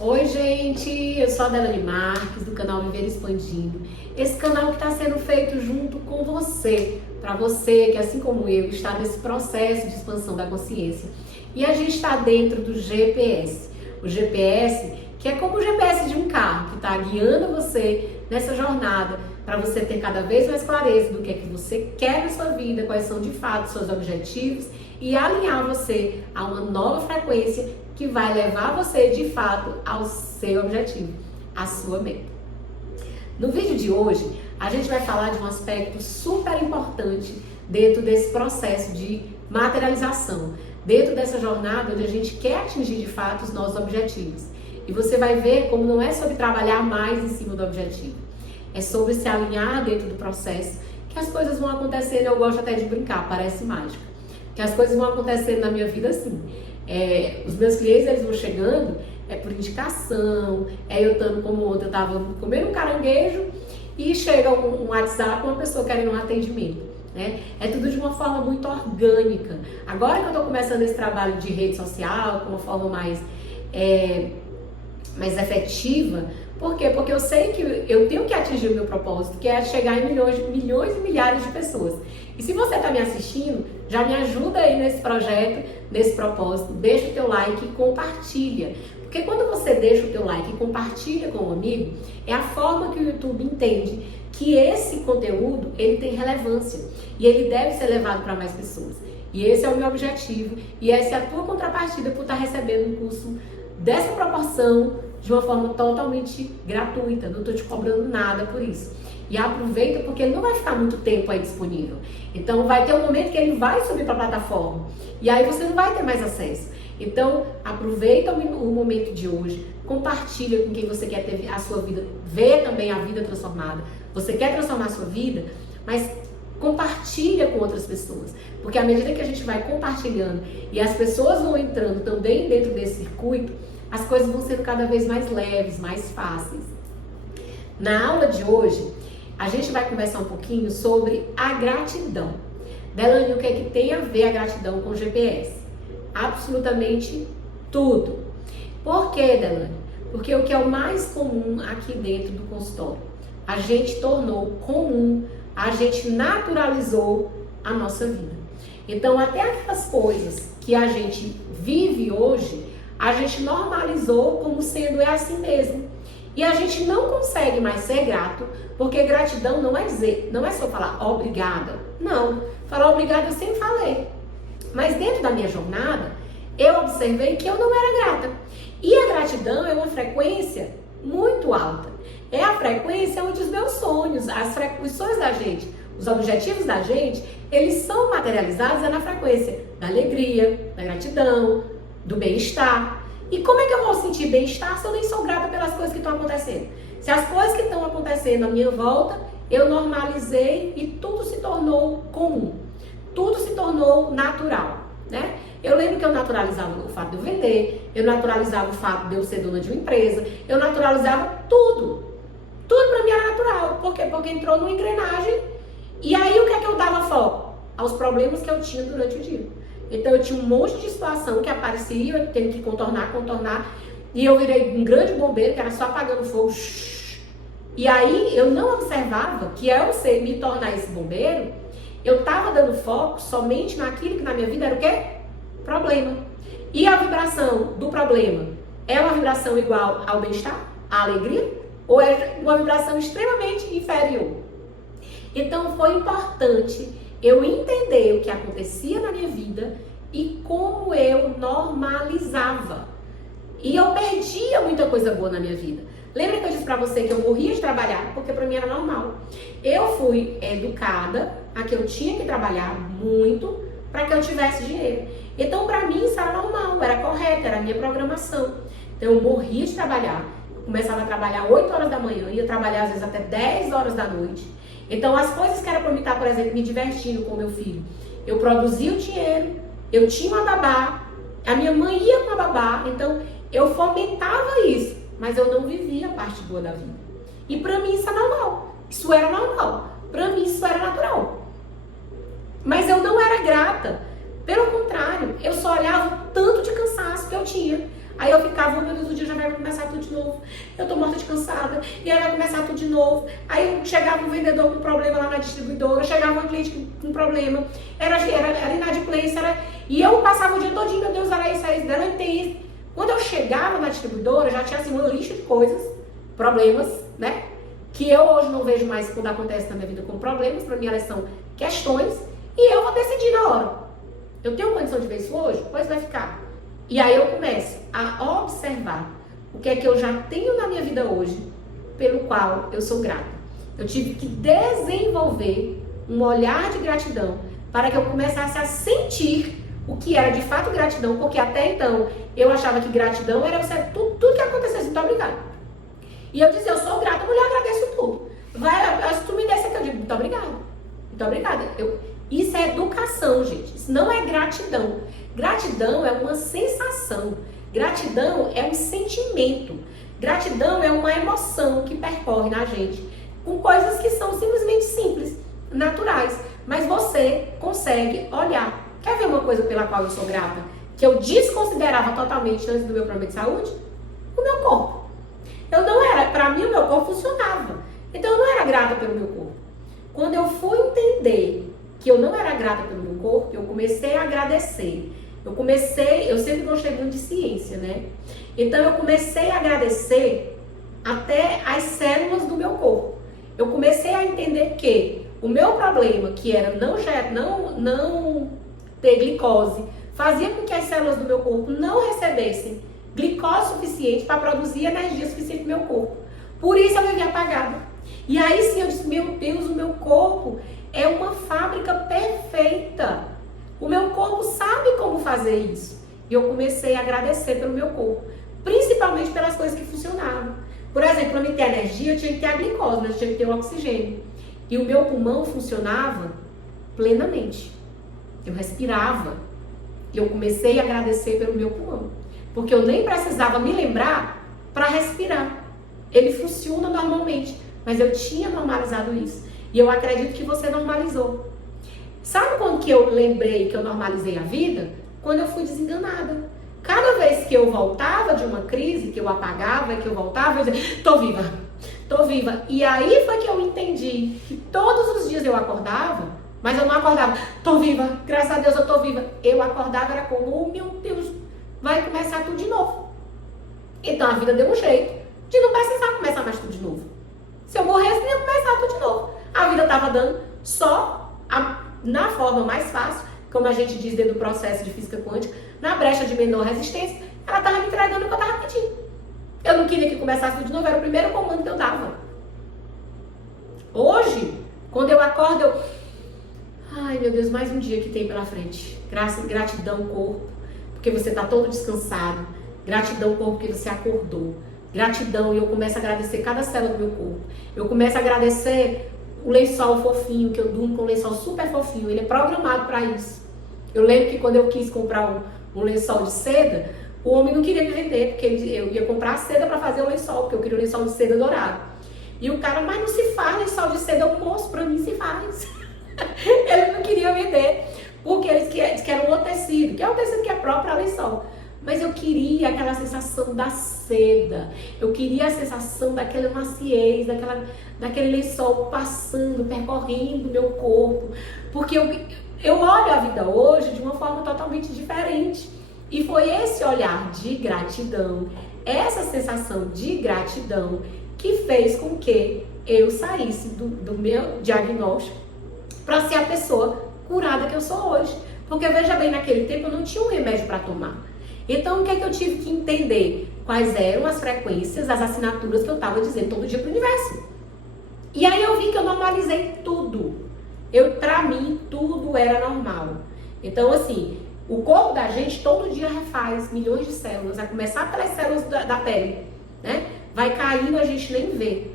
Oi gente, eu sou a Delane Marques do canal Viver Expandindo. Esse canal que está sendo feito junto com você, para você que assim como eu está nesse processo de expansão da consciência. E a gente está dentro do GPS. O GPS que é como o GPS de um carro, que está guiando você nessa jornada para você ter cada vez mais clareza do que é que você quer na sua vida, quais são de fato seus objetivos e alinhar você a uma nova frequência que vai levar você de fato ao seu objetivo, à sua meta. No vídeo de hoje, a gente vai falar de um aspecto super importante dentro desse processo de materialização, dentro dessa jornada onde a gente quer atingir de fato os nossos objetivos. E você vai ver como não é sobre trabalhar mais em cima do objetivo, é sobre se alinhar dentro do processo, que as coisas vão acontecendo. Eu gosto até de brincar, parece mágica, que as coisas vão acontecendo na minha vida assim. Os meus clientes, eles vão chegando por indicação, eu estando como ontem, eu estava comendo um caranguejo e chega um WhatsApp, uma pessoa querendo um atendimento, né? É tudo de uma forma muito orgânica. Agora que eu estou começando esse trabalho de rede social, com uma forma mais efetiva. Por quê? Porque eu sei que eu tenho que atingir o meu propósito, que é chegar em milhões e milhares de pessoas. E se você está me assistindo, já me ajuda aí nesse projeto, nesse propósito. Deixa o teu like e compartilha. Porque quando você deixa o teu like e compartilha com um amigo, é a forma que o YouTube entende que esse conteúdo, ele tem relevância. E ele deve ser levado para mais pessoas. E esse é o meu objetivo. E essa é a tua contrapartida por estar recebendo um curso dessa proporção, de uma forma totalmente gratuita. Não estou te cobrando nada por isso. E aproveita, porque ele não vai ficar muito tempo aí disponível. Então vai ter um momento que ele vai subir para a plataforma. E aí você não vai ter mais acesso. Então aproveita o momento de hoje. Compartilha com quem você quer ter a sua vida. Vê também a vida transformada. Você quer transformar a sua vida, mas compartilha com outras pessoas. Porque à medida que a gente vai compartilhando e as pessoas vão entrando também dentro desse circuito, as coisas vão sendo cada vez mais leves, mais fáceis. Na aula de hoje, a gente vai conversar um pouquinho sobre a gratidão. Delane, o que é que tem a ver a gratidão com o GPS? Absolutamente tudo. Por quê, Delane? Porque o que é o mais comum aqui dentro do consultório, a gente tornou comum, a gente naturalizou a nossa vida. Então, até aquelas coisas que a gente vive hoje, a gente normalizou como sendo assim mesmo. E a gente não consegue mais ser grato, porque gratidão não é só falar obrigada. Não, falar obrigada eu sempre falei. Mas dentro da minha jornada, eu observei que eu não era grata. E a gratidão é uma frequência muito alta. É a frequência onde os meus sonhos, os sonhos da gente, os objetivos da gente, eles são materializados na frequência da alegria, da gratidão, do bem-estar. E como é que eu vou sentir bem-estar se eu nem sou grata pelas coisas que estão acontecendo? Se as coisas que estão acontecendo à minha volta, eu normalizei e tudo se tornou comum. Tudo se tornou natural, né? Eu lembro que eu naturalizava o fato de eu vender, eu naturalizava o fato de eu ser dona de uma empresa, eu naturalizava tudo. Tudo pra mim era natural. Por quê? Porque entrou numa engrenagem. E aí o que é que eu dava foco? Aos problemas que eu tinha durante o dia. Então eu tinha um monte de situação que aparecia, eu tendo que contornar, e eu virei um grande bombeiro que era só apagando fogo. E aí eu não observava que ao me tornar esse bombeiro, eu estava dando foco somente naquilo que na minha vida era o quê? Problema. E a vibração do problema é uma vibração igual ao bem-estar, à alegria, ou é uma vibração extremamente inferior? Então foi importante eu entender o que acontecia na minha vida e como eu normalizava. E eu perdia muita coisa boa na minha vida. Lembra que eu disse pra você que eu morria de trabalhar? Porque pra mim era normal. Eu fui educada a que eu tinha que trabalhar muito para que eu tivesse dinheiro. Então pra mim isso era normal, era correto, era a minha programação. Então eu morria de trabalhar. Eu começava a trabalhar 8 horas da manhã, ia trabalhar às vezes até 10 horas da noite. Então as coisas que era para mim estar, por exemplo, me divertindo com meu filho, eu produzia o dinheiro, eu tinha uma babá, a minha mãe ia com a babá, então eu fomentava isso, mas eu não vivia a parte boa da vida. E para mim isso é normal, isso era normal, para mim isso era natural. Mas eu não era grata, pelo contrário, eu só olhava o tanto de cansaço que eu tinha. Aí eu ficava, meu Deus, o dia já vai começar tudo de novo. Eu tô morta de cansada. E aí vai começar tudo de novo. Aí chegava um vendedor com problema lá na distribuidora, chegava um cliente com problema. Era inadimplência, e eu passava o dia todinho, meu Deus, era isso, não tem isso. Quando eu chegava na distribuidora, já tinha assim uma lista de coisas, problemas, né? Que eu hoje não vejo mais quando acontece na minha vida como problemas, para mim elas são questões, e eu vou decidir na hora. Eu tenho condição de ver isso hoje? Pois vai ficar. E aí eu começo a observar o que é que eu já tenho na minha vida hoje, pelo qual eu sou grata. Eu tive que desenvolver um olhar de gratidão para que eu começasse a sentir o que era de fato gratidão, porque até então eu achava que gratidão era você, tudo que acontecesse, muito obrigada. E eu dizia, eu sou grata, mulher, eu agradeço tudo. Se tu me desse aqui, eu digo, muito obrigada. Muito obrigada. Isso é educação, gente. Isso não é gratidão. Gratidão é uma sensação. Gratidão é um sentimento. Gratidão é uma emoção que percorre na gente. Com coisas que são simplesmente simples, naturais. Mas você consegue olhar. Quer ver uma coisa pela qual eu sou grata? Que eu desconsiderava totalmente antes do meu problema de saúde? O meu corpo. Eu não era, para mim o meu corpo funcionava. Então eu não era grata pelo meu corpo. Quando eu fui entender que eu não era grata pelo meu corpo, eu comecei a agradecer. Eu sempre gostei muito de ciência, né? Então eu comecei a agradecer até as células do meu corpo. Eu comecei a entender que o meu problema, que era não ter glicose, fazia com que as células do meu corpo não recebessem glicose suficiente para produzir energia suficiente no meu corpo. Por isso eu vivia apagada. E aí sim eu disse, meu Deus, o meu corpo é uma fábrica perfeita. O meu corpo sabe como fazer isso. E eu comecei a agradecer pelo meu corpo, principalmente pelas coisas que funcionavam. Por exemplo, para mim ter energia, eu tinha que ter a glicose, mas eu tinha que ter o oxigênio. E o meu pulmão funcionava plenamente. Eu respirava. E eu comecei a agradecer pelo meu pulmão. Porque eu nem precisava me lembrar para respirar. Ele funciona normalmente. Mas eu tinha normalizado isso. E eu acredito que você normalizou. Sabe quando que eu lembrei que eu normalizei a vida? Quando eu fui desenganada. Cada vez que eu voltava de uma crise, que eu apagava, que eu voltava, eu dizia, tô viva. E aí foi que eu entendi que todos os dias eu acordava, mas eu não acordava, tô viva, graças a Deus eu tô viva. Eu acordava, era como, oh meu Deus, vai começar tudo de novo. Então a vida deu um jeito de não precisar começar mais tudo de novo. Se eu morresse, não ia começar tudo de novo. A vida estava dando só na forma mais fácil, como a gente diz dentro do processo de física quântica, na brecha de menor resistência, ela estava me entregando o que eu estava pedindo. Eu não queria que começasse tudo de novo, era o primeiro comando que eu dava. Hoje, quando eu acordo, ai meu Deus, mais um dia que tem pela frente. Gratidão, corpo, porque você está todo descansado. Gratidão, corpo, porque você acordou. Gratidão, e eu começo a agradecer cada célula do meu corpo. Eu começo a agradecer o lençol fofinho, que eu durmo com um lençol super fofinho. Ele é programado para isso. Eu lembro que quando eu quis comprar um lençol de seda, o homem não queria me vender, porque eu ia comprar a seda para fazer o lençol, porque eu queria um lençol de seda dourado. E o cara, mas não se faz lençol de seda, eu moço, para mim se faz. Ele não queria vender, porque eles que era um outro tecido, que é um tecido que é próprio ao lençol. Mas eu queria aquela sensação da seda, eu queria a sensação daquela maciez, daquele lençol passando, percorrendo o meu corpo. Porque eu olho a vida hoje de uma forma totalmente diferente. E foi esse olhar de gratidão, essa sensação de gratidão que fez com que eu saísse do meu diagnóstico para ser a pessoa curada que eu sou hoje. Porque veja bem, naquele tempo eu não tinha um remédio para tomar. Então, o que é que eu tive que entender? Quais eram as frequências, as assinaturas que eu estava dizendo todo dia para o universo. E aí eu vi que eu normalizei tudo. Para mim, tudo era normal. Então, assim, o corpo da gente todo dia refaz milhões de células. Vai começar pelas células da pele, né? Vai caindo, a gente nem vê.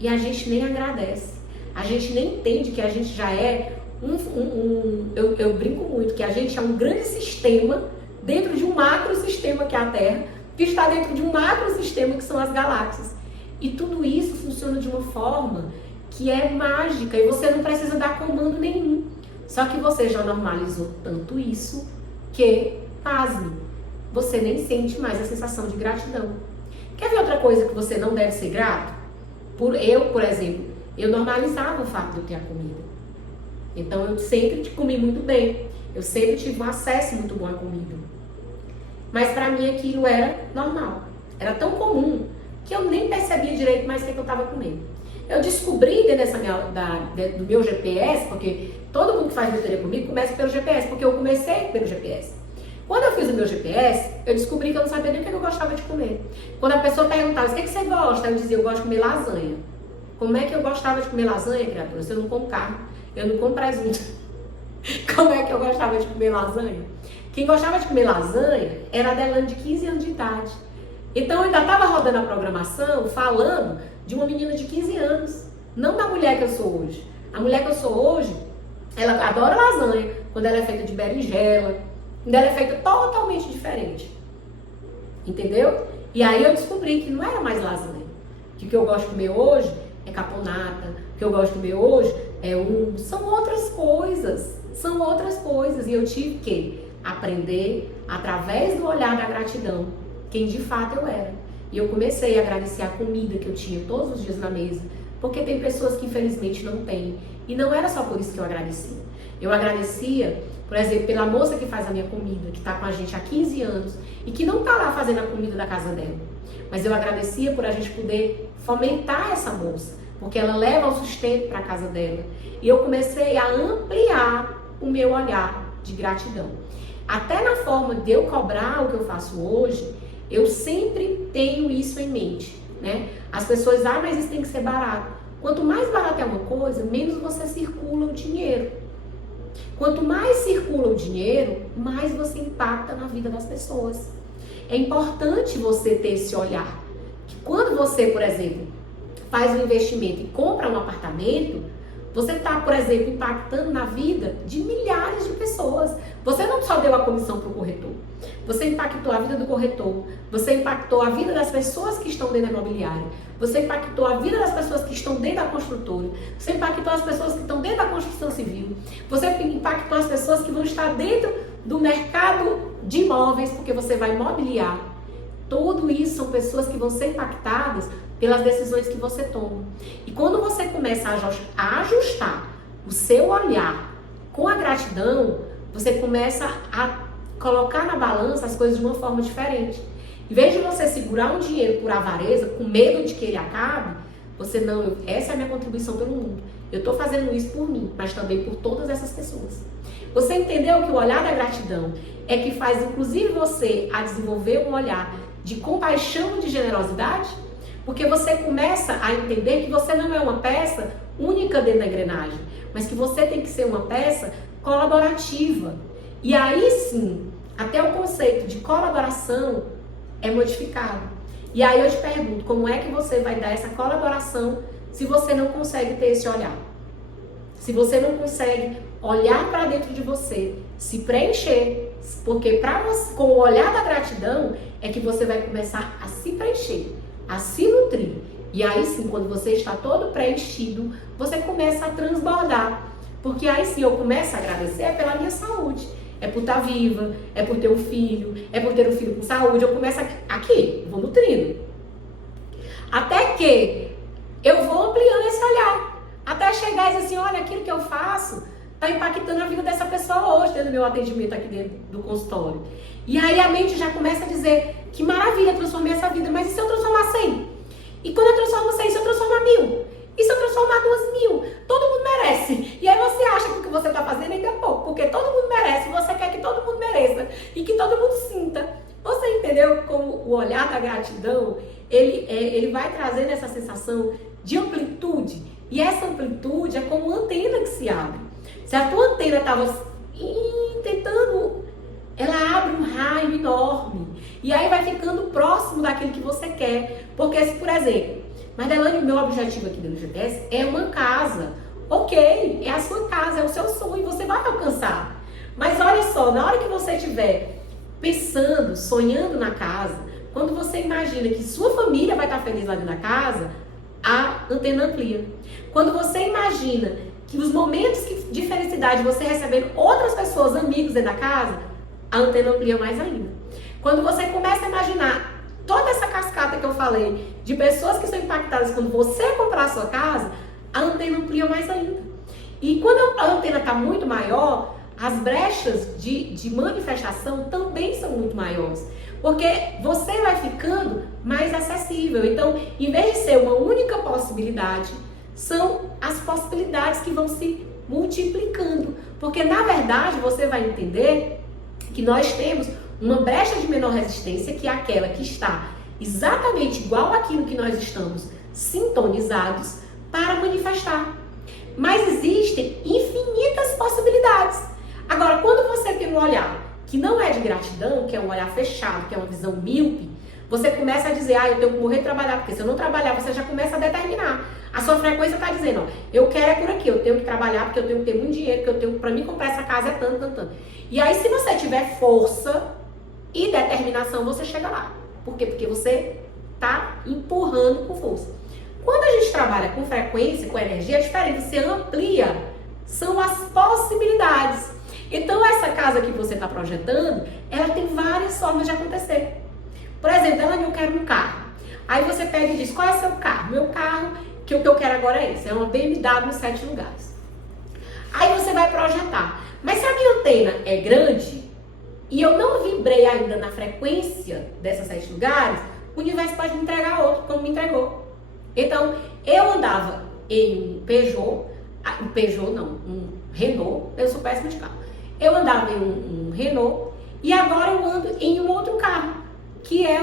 E a gente nem agradece. A gente nem entende que a gente já é eu brinco muito, que a gente é um grande sistema dentro de um macro sistema que é a Terra, que está dentro de um macro sistema que são as galáxias. E tudo isso funciona de uma forma que é mágica e você não precisa dar comando nenhum. Só que você já normalizou tanto isso que, pasme, você nem sente mais a sensação de gratidão. Quer ver outra coisa que você não deve ser grato? Por exemplo, eu normalizava o fato de eu ter a comida. Então eu sempre comi muito bem. Eu sempre tive um acesso muito bom à comida. Mas para mim aquilo era normal. Era tão comum que eu nem percebia direito mais o que eu estava comendo. Eu descobri dentro do meu GPS, porque todo mundo que faz mentoria comigo começa pelo GPS, porque eu comecei pelo GPS. Quando eu fiz o meu GPS, eu descobri que eu não sabia nem o que eu gostava de comer. Quando a pessoa perguntava, o que você gosta? Eu dizia, eu gosto de comer lasanha. Como é que eu gostava de comer lasanha, criatura? Se eu não como carne, eu não como presunto. Como é que eu gostava de comer lasanha? Quem gostava de comer lasanha era a Adelane de 15 anos de idade. Então eu ainda estava rodando a programação falando de uma menina de 15 anos. Não da mulher que eu sou hoje. A mulher que eu sou hoje, ela adora lasanha, quando ela é feita de berinjela, quando ela é feita totalmente diferente. Entendeu? E aí eu descobri que não era mais lasanha. Que o que eu gosto de comer hoje é caponata. O que eu gosto de comer hoje são outras coisas. São outras coisas. E eu tive que aprender através do olhar da gratidão quem de fato eu era. E eu comecei a agradecer a comida que eu tinha todos os dias na mesa, porque tem pessoas que infelizmente não têm. E não era só por isso que eu agradecia. Eu agradecia, por exemplo, pela moça que faz a minha comida, que está com a gente há 15 anos e que não está lá fazendo a comida da casa dela. Mas eu agradecia por a gente poder fomentar essa moça, porque ela leva o sustento para a casa dela. E eu comecei a ampliar o meu olhar de gratidão. Até na forma de eu cobrar o que eu faço hoje, eu sempre tenho isso em mente, né? As pessoas, mas isso tem que ser barato. Quanto mais barato é uma coisa, menos você circula o dinheiro. Quanto mais circula o dinheiro, mais você impacta na vida das pessoas. É importante você ter esse olhar. Que quando você, por exemplo, faz um investimento e compra um apartamento, você está, por exemplo, impactando na vida de milhares de pessoas. Você não só deu a comissão para o corretor. Você impactou a vida do corretor. Você impactou a vida das pessoas que estão dentro da imobiliária. Você impactou a vida das pessoas que estão dentro da construtora. Você impactou as pessoas que estão dentro da construção civil. Você impactou as pessoas que vão estar dentro do mercado de imóveis, porque você vai mobiliar. Tudo isso são pessoas que vão ser impactadas pelas decisões que você toma. E quando você começa a ajustar o seu olhar com a gratidão, você começa a colocar na balança as coisas de uma forma diferente. Em vez de você segurar um dinheiro por avareza, com medo de que ele acabe, essa é a minha contribuição pelo mundo. Eu estou fazendo isso por mim, mas também por todas essas pessoas. Você entendeu que o olhar da gratidão é que faz, inclusive, você a desenvolver um olhar de compaixão e de generosidade? Porque você começa a entender que você não é uma peça única dentro da engrenagem, mas que você tem que ser uma peça colaborativa. E aí sim, até o conceito de colaboração é modificado. E aí eu te pergunto, como é que você vai dar essa colaboração se você não consegue ter esse olhar? Se você não consegue olhar para dentro de você, se preencher, porque com o olhar da gratidão é que você vai começar a se preencher, a se nutrir. E aí sim, quando você está todo preenchido, você começa a transbordar. Porque aí sim eu começo a agradecer pela minha saúde. É por estar viva, é por ter um filho, é por ter um filho com saúde. Eu começo aqui, vou nutrindo. Até que eu vou ampliando esse olhar. Até chegar e dizer assim, olha, aquilo que eu faço está impactando a vida dessa pessoa hoje, dentro do meu atendimento aqui dentro do consultório. E aí a mente já começa a dizer, que maravilha, transformei essa vida, mas e se eu transformar 100? E quando eu transformo 100, se eu transformar 1000? E se eu transformar 2000? Todo mundo merece. E aí você acha que o que você está fazendo ainda é pouco, porque todo mundo merece, você quer que todo mundo mereça e que todo mundo sinta. Você entendeu como o olhar da gratidão, ele vai trazendo essa sensação de amplitude. E essa amplitude é como uma antena que se abre. Se a tua antena estava tentando, ela abre um raio enorme. E aí vai ficando próximo daquilo que você quer. Porque se, por exemplo, Mardelane, o meu objetivo aqui dentro do GPS é uma casa. Ok, é a sua casa, é o seu sonho, você vai alcançar. Mas olha só, na hora que você estiver pensando, sonhando na casa, quando você imagina que sua família vai estar feliz lá dentro da casa, a antena amplia. Quando você imagina que os momentos de felicidade você recebendo outras pessoas, amigos dentro da casa, a antena amplia mais ainda. Quando você começa a imaginar toda essa cascata que eu falei, de pessoas que são impactadas quando você comprar a sua casa, a antena amplia mais ainda. E quando a antena está muito maior, as brechas de manifestação também são muito maiores. Porque você vai ficando mais acessível. Então, em vez de ser uma única possibilidade, são as possibilidades que vão se multiplicando. Porque, na verdade, você vai entender que nós temos uma brecha de menor resistência, que é aquela que está exatamente igual àquilo que nós estamos sintonizados para manifestar. Mas existem infinitas possibilidades. Agora, quando você tem um olhar que não é de gratidão, que é um olhar fechado, que é uma visão míope, você começa a dizer, eu tenho que morrer e trabalhar, porque se eu não trabalhar, você já começa a determinar. A sua frequência está dizendo, eu quero é por aqui, eu tenho que trabalhar, porque eu tenho que ter muito dinheiro, porque eu tenho, para mim comprar essa casa é tanto, tanto, tanto. E aí, se você tiver força e determinação, você chega lá. Por quê? Porque você está empurrando com força. Quando a gente trabalha com frequência, com energia, é diferente, você amplia, são as possibilidades. Então, essa casa que você está projetando, ela tem várias formas de acontecer. Por exemplo, eu quero um carro. Aí você pega e diz, qual é o seu carro? Meu carro, que o que eu quero agora é esse, é uma BMW 7 lugares. Aí você vai projetar. Mas se a minha antena é grande e eu não vibrei ainda na frequência dessas 7 lugares, o universo pode me entregar outro, como me entregou. Então, eu andava em um Renault, eu sou péssima de carro. Eu andava em um Renault e agora eu ando em um outro carro, que é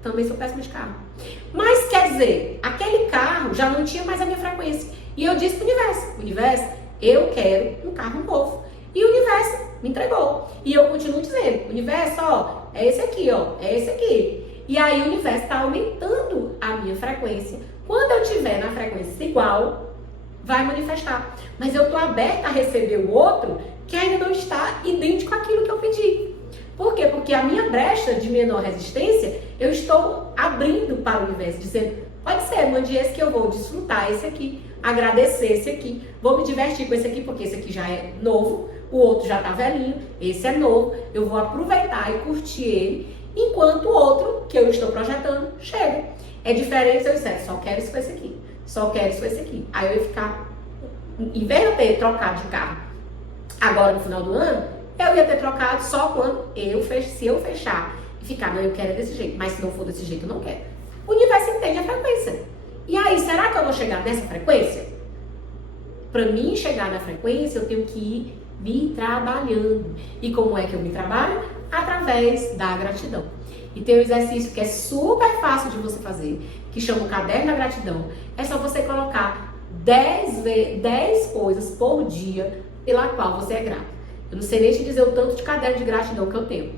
também sou péssima de carro. Mas quer dizer, aquele carro já não tinha mais a minha frequência. E eu disse pro universo, eu quero um carro novo. E o universo me entregou. E eu continuo dizendo, universo, é esse aqui, é esse aqui. E aí o universo está aumentando a minha frequência. Quando eu estiver na frequência igual, vai manifestar. Mas eu estou aberta a receber o outro que ainda não está idêntico àquilo que eu pedi. Por quê? Porque a minha brecha de menor resistência, eu estou abrindo para o universo, dizendo, pode ser, mande esse que eu vou desfrutar esse aqui, agradecer esse aqui, vou me divertir com esse aqui, porque esse aqui já é novo, o outro já está velhinho, esse é novo, eu vou aproveitar e curtir ele, enquanto o outro que eu estou projetando chega. É diferente se eu disser, só quero isso com esse aqui, só quero isso com esse aqui. Aí eu ia ficar, em vez de eu ter trocado de carro agora no final do ano, eu ia ter trocado só quando se eu fechar e ficar, não, eu quero desse jeito, mas se não for desse jeito, eu não quero. O universo entende a frequência. E aí, será que eu vou chegar nessa frequência? Para mim chegar na frequência, eu tenho que ir me trabalhando. E como é que eu me trabalho? Através da gratidão. E tem um exercício que é super fácil de você fazer, que chama o caderno da gratidão. É só você colocar 10 coisas por dia pela qual você é grato. Eu não sei nem te dizer o tanto de caderno de gratidão que eu tenho.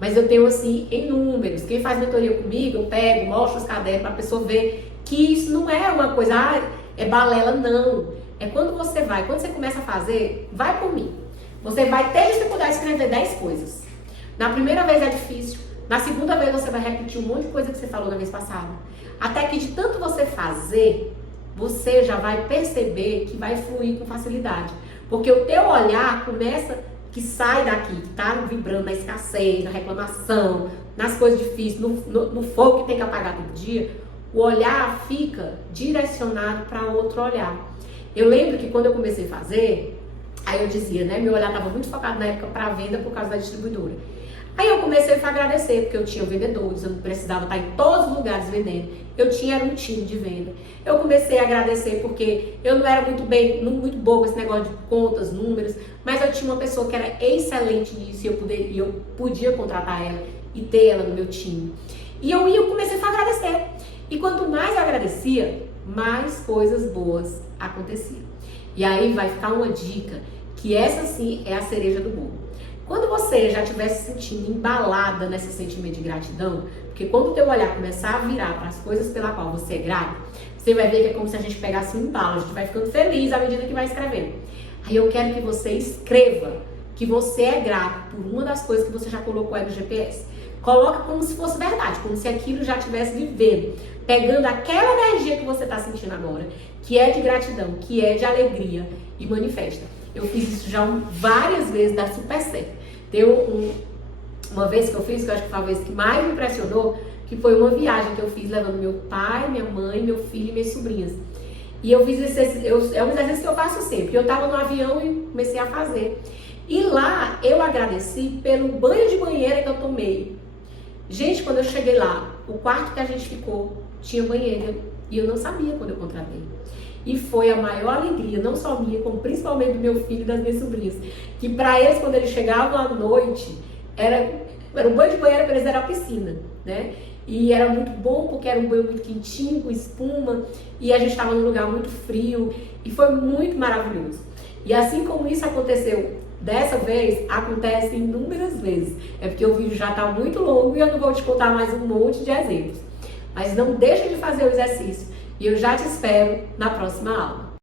Mas eu tenho, assim, em números. Quem faz mentoria comigo, eu pego, mostro os cadernos para a pessoa ver que isso não é uma coisa, é balela, não. É quando você começa a fazer, vai por mim. Você vai ter dificuldade de escrever 10 coisas. Na primeira vez é difícil. Na segunda vez você vai repetir um monte de coisa que você falou na vez passada. Até que de tanto você fazer, você já vai perceber que vai fluir com facilidade. Porque o teu olhar começa, que sai daqui, que tá vibrando na escassez, na reclamação, nas coisas difíceis, no fogo que tem que apagar todo dia, o olhar fica direcionado para outro olhar. Eu lembro que quando eu comecei a fazer, aí eu dizia, né, meu olhar estava muito focado na época para venda por causa da distribuidora. Aí eu comecei a agradecer, porque eu tinha vendedores, eu não precisava estar em todos os lugares vendendo. Eu tinha um time de venda. Eu comecei a agradecer porque eu não era muito boa com esse negócio de contas, números, mas eu tinha uma pessoa que era excelente nisso e eu podia contratar ela e ter ela no meu time. E eu comecei a agradecer. E quanto mais eu agradecia, mais coisas boas aconteciam. E aí vai ficar uma dica, que essa sim é a cereja do bolo. Quando você já estiver se sentindo embalada nesse sentimento de gratidão, porque quando o teu olhar começar a virar para as coisas pela qual você é grato, você vai ver que é como se a gente pegasse um embalo, a gente vai ficando feliz à medida que vai escrevendo. Aí eu quero que você escreva que você é grato por uma das coisas que você já colocou aí no GPS. Coloca como se fosse verdade, como se aquilo já estivesse vivendo, pegando aquela energia que você está sentindo agora, que é de gratidão, que é de alegria, e manifesta. Eu fiz isso já várias vezes, dá super certo. Tem uma vez que eu fiz, que eu acho que foi a vez que mais me impressionou, que foi uma viagem que eu fiz levando meu pai, minha mãe, meu filho e minhas sobrinhas. E eu fiz é um exercício que eu faço sempre. Eu estava no avião e comecei a fazer. E lá eu agradeci pelo banho de banheira que eu tomei. Gente, quando eu cheguei lá, o quarto que a gente ficou tinha banheira e eu não sabia quando eu contratei. E foi a maior alegria, não só minha, como principalmente do meu filho e das minhas sobrinhas. Que para eles, quando eles chegavam à noite, era um banho de banheira, para eles era a piscina, né? E era muito bom porque era um banho muito quentinho, com espuma, e a gente estava num lugar muito frio, e foi muito maravilhoso. E assim como isso aconteceu dessa vez, acontece inúmeras vezes. É porque o vídeo já está muito longo e eu não vou te contar mais um monte de exemplos. Mas não deixa de fazer o exercício, e eu já te espero na próxima aula.